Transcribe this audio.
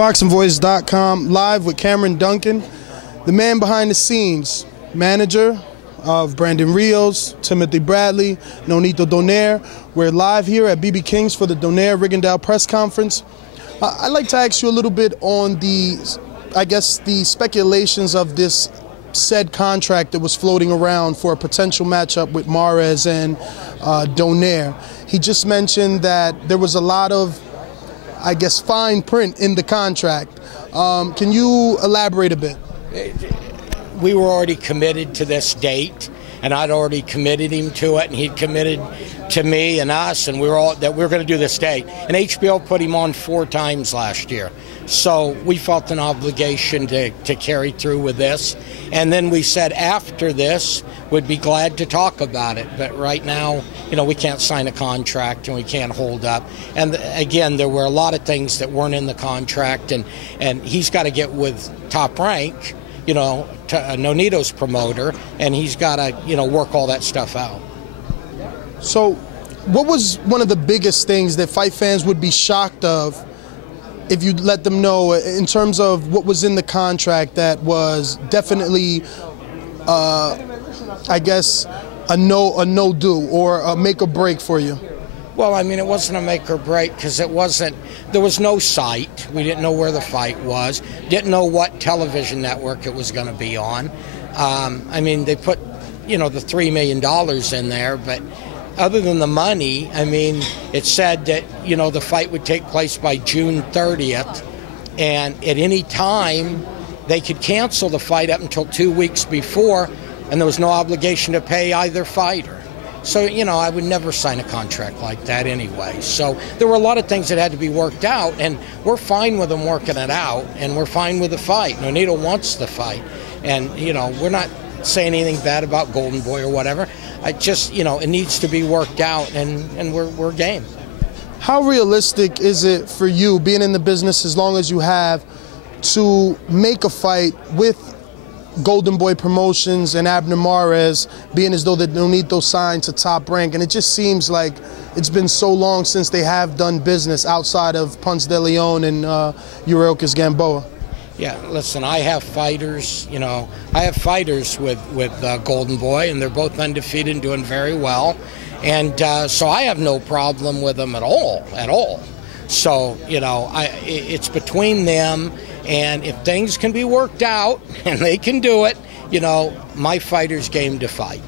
BoxingVoice.com, live with Cameron Dunkin, the man behind the scenes, manager of Brandon Rios, Timothy Bradley, Nonito Donaire. We're live here at BB King's for the Donaire Rigondeaux press conference. I'd like to ask you a little bit on the speculations of this said contract that was floating around for a potential matchup with Mares and Donaire. He just mentioned that there was a lot of, fine print in the contract. Can you elaborate a bit? We were already committed to this date, and I'd already committed him to it, and he'd committed to me and us, and we were going to do this date. And HBO put him on 4 times last year. So we felt an obligation to carry through with this. And then we said after this, we'd be glad to talk about it. But right now, we can't sign a contract and we can't hold up. And again, there were a lot of things that weren't in the contract, and he's got to get with Top Rank, to Nonito's promoter, and he's got to, work all that stuff out. So what was one of the biggest things that fight fans would be shocked of if you let them know in terms of what was in the contract that was definitely, a no-do or a make or break for you? Well, it wasn't a make or break because there was no site. We didn't know where the fight was, didn't know what television network it was going to be on. They put, the $3 million in there, but other than the money, it said that, the fight would take place by June 30th, and at any time they could cancel the fight up until 2 weeks before, and there was no obligation to pay either fighter. So, I would never sign a contract like that anyway. So there were a lot of things that had to be worked out, and we're fine with them working it out, and we're fine with the fight. Nonito wants the fight, and, we're not saying anything bad about Golden Boy or whatever. I just, it needs to be worked out, and we're game. How realistic is it for you, being in the business as long as you have, to make a fight with Golden Boy Promotions and Abner Mares, being as though that Nonito signed to Top Rank? And it just seems like it's been so long since they have done business outside of Ponce de Leon and Yuriorkis Gamboa. Yeah, listen, I have fighters, with Golden Boy, and they're both undefeated and doing very well. And so I have no problem with them at all. So, it's between them, and if things can be worked out, and they can do it, my fighter's game to fight.